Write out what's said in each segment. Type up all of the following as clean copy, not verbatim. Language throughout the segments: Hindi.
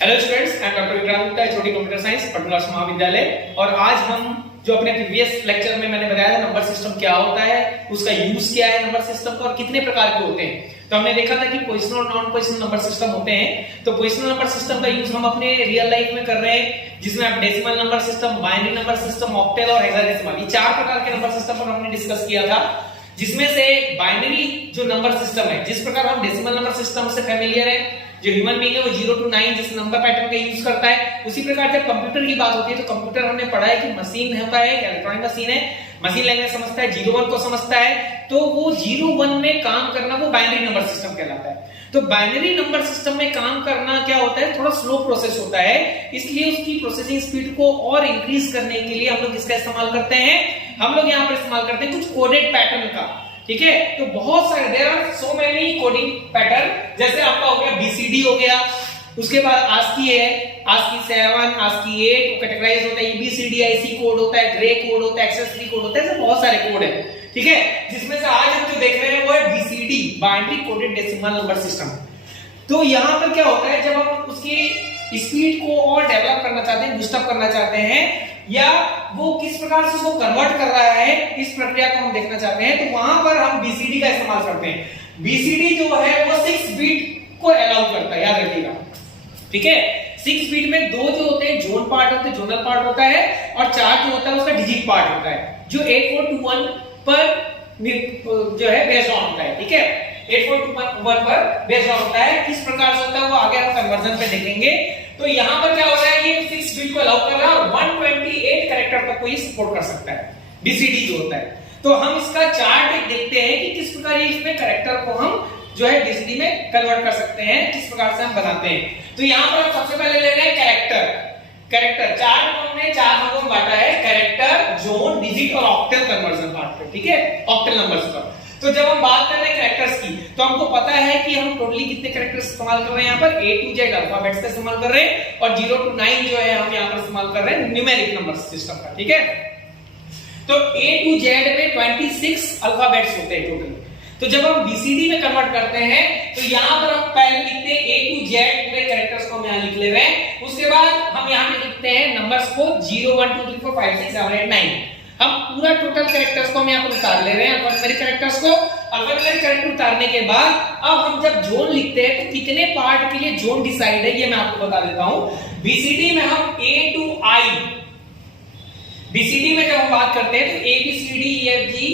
Hello students, I am doctor Vikrant Gupta, छोटी कंप्यूटर साइंस पटना महाविद्यालय। और आज हम जो अपने प्रीवियस लेक्चर में मैंने बताया था नंबर सिस्टम क्या होता है, उसका यूज क्या है नंबर सिस्टम का और कितने प्रकार के होते हैं। तो हमने देखा था कि पोजिशनल और नॉन पोजिशनल नंबर सिस्टम होते हैं। तो पोजिशनल नंबर सिस्टम का यूज हम अपने रियल लाइफ में कर रहे हैं, जिसमें आप decimal number system, binary number system, octal और हेक्साडेसिमल, ये चार प्रकार के नंबर सिस्टम पर हमने डिस्कस किया था। जिसमें से बाइनरी जो नंबर सिस्टम है, जिस प्रकार हम डेसिमल नंबर सिस्टम से फैमिलियर है, जो ह्यूमन बीइंग है वो 0 to 9 जिस नंबर पैटर्न का यूज करता है, उसी प्रकार जब कंप्यूटर की बात होती है तो कंप्यूटर हमने पढ़ा है कि मशीन होता है, इलेक्ट्रॉनिक मशीन है, मशीन लैंग्वेज समझता है, 0-1 को समझता है, तो वो 0-1 में काम करना वो बाइनरी नंबर सिस्टम कहलाता है। तो बाइनरी नंबर सिस्टम में काम करना क्या होता है, थोड़ा स्लो प्रोसेस होता है, इसलिए उसकी प्रोसेसिंग स्पीड को और इंक्रीज करने के लिए हम लोग इसका इस्तेमाल करते हैं। हम लोग यहाँ पर इस्तेमाल करते हैं कुछ कोडेड पैटर्न का, ठीक है। तो बहुत सारे there are so many coding pattern, जैसे आपका हो गया बीसीडी हो गया, उसके बाद आस्की है, आस्की 7, आस्की 8 कैटेगराइज होता है, एबीसीडी आईसी कोड होता है, ग्रे कोड होता है, एक्सेस3 कोड होता है, ऐसे बहुत सारे कोड है, ठीक है। जिसमें से आज हम जो देख रहे हैं वो है BCD, binary coded decimal number system. तो यहां पर क्या होता है, जब हम उसकी स्पीड को और डेवलप करना चाहते हैं, बूस्ट अप करना चाहते हैं, या वो किस प्रकार से उसको कन्वर्ट कर रहा है, इस प्रक्रिया को हम देखना चाहते हैं, तो वहां पर हम बीसीडी का इस्तेमाल करते हैं। बीसीडी जो है वो 6 बिट को अलाउ करता है, याद रखिएगा, ठीक है। 6 बिट में दो जो होते हैं जोन पार्ट होते हैं, जोनल पार्ट होता है, और 4 जो होता है उसका डिजिट पार्ट होता है, जो 8421 पर जो है बेस्ड ऑन होता है, ठीक है। 8421 पर बेस्ड ऑन होता है, किस प्रकार से होता है वो आगे हम कन्वर्जन पे देखेंगे। तो यहां पर क्या होता है, ये 6 बिट को अलाउ कर रहा है, 128 कैरेक्टर तक कोई सपोर्ट कर सकता है बीसीडी जो होता है। तो हम इसका चार्ट देखते हैं कि किस प्रकार इसमें कैरेक्टर को हम जो है बीसीडी में कन्वर्ट कर सकते हैं, किस प्रकार से हम बनाते हैं। तो यहां पर हम सबसे पहले ले रहे हैं कैरेक्टर चार हमने 4 भागों में बांटा है, कैरेक्टर, जोन, डिजिट और ऑक्टल कन्वर्जन पार्ट पे, ठीक है, ऑक्टल नंबर्स पर। तो जब हम बात कर रहे हैं कैरेक्टर्स की, तो हमको पता है कि हम टोटली कितने कैरेक्टर्स इस्तेमाल कर रहे हैं, यहाँ पर A to Z अल्फाबेट्स का इस्तेमाल कर रहे हैं, और 0 to 9 जो है हम यहाँ पर इस्तेमाल कर रहे हैं न्यूमेरिक नंबर सिस्टम का, ठीक है। तो A to Z में 26 अल्फाबेट्स होते हैं टोटल। तो जब हम बीसीडी में कन्वर्ट करते हैं तो यहाँ पर हम पहले लिखते हैं A to Z पूरे कैरेक्टर्स को हम यहाँ लिख ले रहे हैं, उसके बाद हम यहाँ पे लिखते हैं नंबर्स को 0 1 2 3 4 5 6 7 8 9। हम पूरा टोटल कैरेक्टर्स को हम यहाँ पर उतार ले रहे हैं, अल्फाबेटिक कैरेक्टर्स को। अल्फाबेटिक कैरेक्टर उतारने के बाद अब हम जब जोन लिखते हैं तो कितने पार्ट के लिए जोन डिसाइड है ये मैं आपको बता देता हूं। बीसीडी में हम A to I, बीसीडी में जब हम बात करते हैं तो A B C D E F G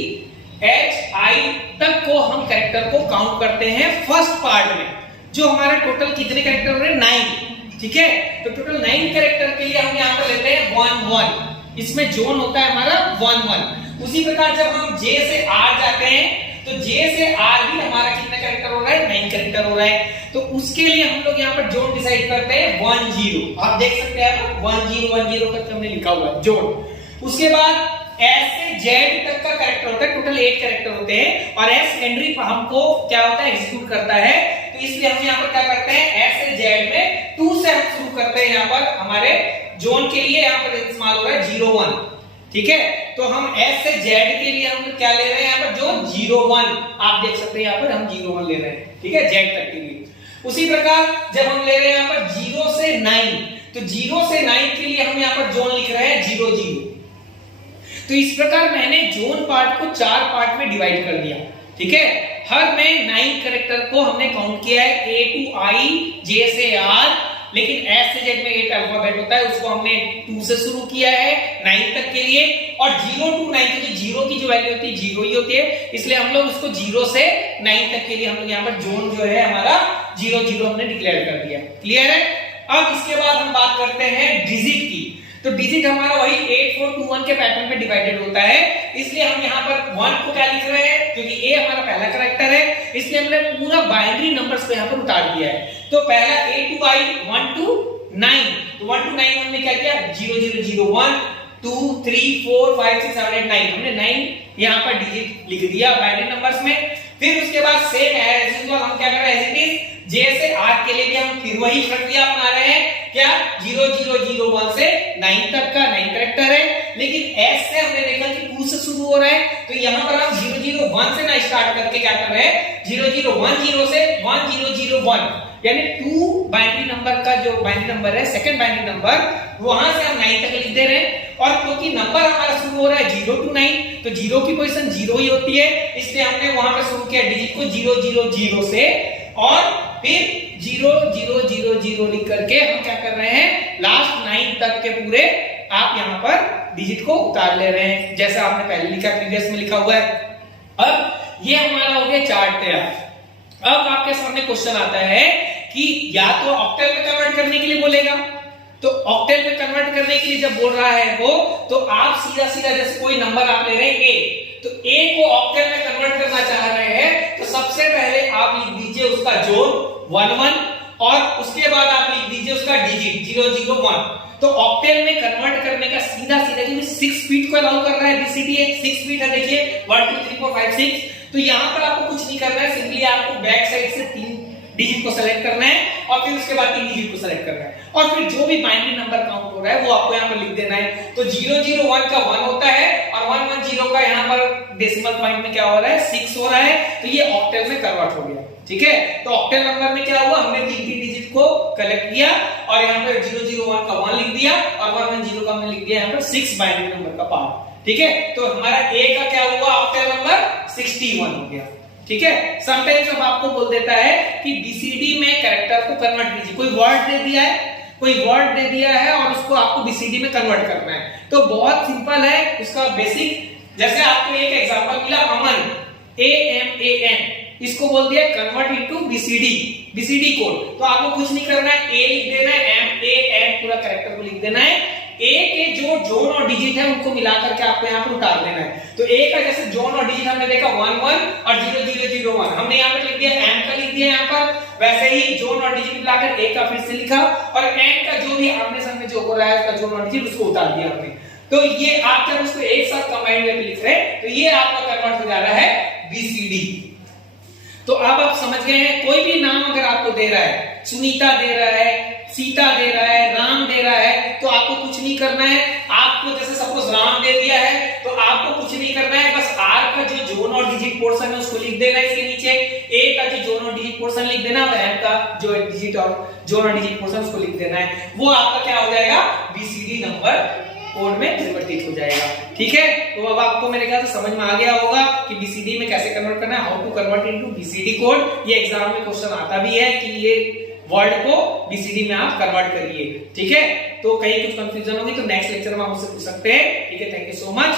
H I तक को हम कैरेक्टर को काउंट करते हैं फर्स्ट पार्ट में, जो हमारा टोटल कितने कैरेक्टर हो रहे हैं 9, ठीक है। तो टोटल 9 कैरेक्टर के लिए हम यहाँ पर लेते हैं 1 1, इसमें जोन होता है हमारा 1 1। उसी प्रकार जब हम J से R जाते हैं तो J से R भी हमारा कितना कैरेक्टर हो रहा है, 9 कैरेक्टर हो रहा है। तो उसके लिए हम लोग यहाँ पर जोन डिसाइड करते हैं 1 0, आप देख सकते हैं 1 0 1 0 तक हमने लिखा हुआ है जोन। उसके बाद S से Z तक का कैरेक्टर होता है, टोटल 8 कैरेक्टर होते हैं, और S हेनरी हमको क्या होता है, एग्जीक्यूट करता है। तो इसलिए हम यहाँ पर क्या करते हैं, S से Z में 2 से हम शुरू करते हैं, यहाँ पर हमारे जोन के लिए यहाँ पर इस्तेमाल हो रहा है 0 1, ठीक है। तो हम S से Z के लिए हम क्या ले रहे हैं यहाँ पर, जो 0 1, आप देख सकते हैं यहाँ पर हम 0 1 ले रहे हैं, ठीक है, Z तक के लिए। उसी प्रकार जब हम ले रहे हैं यहाँ पर 0 से 9, तो 0 से 9 के लिए हम यहाँ पर जोन लिख रहे हैं 0 0। तो इस प्रकार मैंने जोन पार्ट को 4 पार्ट में डिवाइड कर दिया, ठीक है। हर में 9 कैरेक्टर को हमने काउंट किया है, A to I, J से R, लेकिन S से Z में 8 अल्फाबेट होता है, उसको हमने 2 से शुरू किया है 9 तक के लिए, और 0 to 9 क्योंकि 0 की जो वैल्यू होती है 0 ही होती है, इसलिए हम लोग उसको 0 से 9 तक के लिए हम लोग यहाँ पर जोन जो है हमारा 0 0 हमने डिक्लेयर कर दिया, क्लियर है। अब इसके बाद हम बात करते हैं डिजिट की। तो डिजिट हमारा वही 8 4 2 1 के पैटर्न पे डिवाइडेड होता है, इसलिए हम यहाँ पर 1 को क्या लिख रहे हैं, क्योंकि A हमारा पहला कैरेक्टर है, इसलिए हमने पूरा बाइनरी नंबर्स को यहाँ पर उतार दिया है। तो पहला A to I 1 to 9, तो 1 to 9 हमने क्या किया, 0 0 0 1 2 3 4 5 6 7 8 9, हमने 9 यहाँ पर डिजिट लिख दिया बाइनरी नंबर्स में। फिर उसके बाद सेम है एज यूजुअल, हम क्या कर रहे हैं, J से R के लिए भी हम फिर वही प्रक्रिया अपना रहे हैं, क्या 0 0 0 1 से 9 तक का 9 कैरेक्टर है, लेकिन S से हमने देखा कि 2 से शुरू हो रहा है, तो यहाँ पर हम 0 0 1 से ना स्टार्ट करके क्या कर रहे हैं, 0 0 1 0 से 1 0 0 1 यानी 2 बाइनरी नंबर का जो बाइनरी नंबर है, सेकंड बाइनरी नंबर, वहां से हम 9 तक लिख दे रहे हैं। और क्योंकि नंबर हमारा शुरू हो रहा है 0 to 9, तो 0 की पोजीशन 0 ही होती है, इसलिए हमने वहां पे शुरू किया डिजिट को 0 0 0 से, और फिर 0 0 0 0 लिख करके हम क्या कर रहे हैं, लास्ट 9 तक के पूरे आप यहां पर डिजिट को उतार ले रहे हैं, जैसा आपने पहले लिखा, प्रीवियस में लिखा हुआ है। अब ये हमारा हो गया चार्ट तैयार। अब आपके सामने क्वेश्चन आता है कि या तो ऑक्टेल में कन्वर्ट करने के लिए बोलेगा, तो ऑक्टेल में कन्वर्ट करने के लिए जब बोल रहा है वो, तो आप सीधा सीधा जैसे कोई नंबर आप ले रहे हैं ए, तो ए को ऑक्टेल में कन्वर्ट करना चाह रहे हैं, तो सबसे पहले आप लिख दीजिए उसका जोड़ 1 1, और उसके बाद आप लिख दीजिए उसका डिजिट 0 0 1। तो ऑक्टेल में कन्वर्ट करने का सीधा सीधा, क्योंकि 6 बीट को अलाउ कर रहा है, बीसीडी है 6 बीट है, देखिए 1 2 3 4 5 6। तो यहां पर आपको कुछ नहीं करना है, सिंपली आपको बैक साइड से 3 डिजिट को सेलेक्ट करना है, और फिर उसके बाद 3 डिजिट को सेलेक्ट करना है, और फिर जो भी बाइनरी नंबर काउंट हो रहा है वो आपको यहाँ पर लिख देना है। तो 0 0 1 का 1 होता है, और 1 1 0 का यहाँ पर डेसिमल पॉइंट में क्या हो रहा है, 6 हो रहा है, तो ये ऑक्टेल में कन्वर्ट हो गया। ठीक है, तो ऑक्टेल नंबर में क्या हुआ, हमने 3 डिजिट को कलेक्ट किया, और यहाँ पर 0 0 1 का 1 लिख दिया, और 1 1 0 का हमने लिख दिया यहाँ पर 6 बाइनरी नंबर का पार्ट। ठीक है, तो हमारा ए का क्या हुआ, ऑक्टेल नंबर 61 हो गया। ठीक है, समटाइम्स अब आपको बोल देता है कि बीसीडी में कैरेक्टर को कन्वर्ट कीजिए, कोई वर्ड दे दिया है, कोई वर्ड दे दिया है और उसको आपको बीसीडी में कन्वर्ट करना है, तो बहुत सिंपल है उसका बेसिक। जैसे आपको एक एग्जांपल मिला अमन, AMAN, इसको बोल दिया कन्वर्ट इनटू बीसीडी कोड, तो आपको कुछ नहीं करना है, ए लिख देना है, MAN पूरा कैरेक्टर को लिख देना है, ए के जो जोन और डिजिट है उनको मिलाकर के आपको यहाँ पर उतार देना है। तो ए का जैसे जोन और डिजिट हमने देखा 1 1 और 0 0 0 1, हमने यहाँ पर लिख दिया, एम का लिख दिया यहाँ पर, वैसे ही जोन और डिजिट मिलाकर ए का फिर से लिखा, और एन का जो भी आमने सामने जो हो रहा है उसका जोन और डिजिट उसको उतार दिया हमने। तो ये आप जब उसको एक साथ कंबाइन में लिख रहे हैं, तो ये आपका कन्वर्ट हो जा रहा है बीसीडी। तो अब आप समझ गए हैं, कोई भी नाम अगर आपको दे रहा है, सुनीता दे रहा है, सीता दे रहा है, राम दे रहा है, तो आपको कुछ नहीं करना है। आपको जैसे सपोज राम दे दिया है, तो आपको कुछ नहीं करना है, बस आर का जो जोन और डिजिट पोर्शन है उसको लिख देना है इसके नीचे, ए का जो जोन और डिजिट पोर्शन लिख देना, और एम का जो डिजिट और जोन और डिजिट पोर्शन उसको लिख देना है, वो आपका क्या हो जाएगा, बीसीडी नंबर कोड में परिवर्तित हो जाएगा। ठीक है, तो अब आपको मेरे ख्याल से समझ में आ गया होगा कि बीसीडी में कैसे कन्वर्ट करना है, how to convert into BCD code. ये एग्जाम में क्वेश्चन आता भी है कि ये वर्ड को बीसीडी में आप कन्वर्ट करिए। ठीक है, तो कहीं कुछ कंफ्यूजन होगी तो नेक्स्ट लेक्चर में आप मुझसे पूछ सकते हैं। ठीक है, थैंक यू सो मच।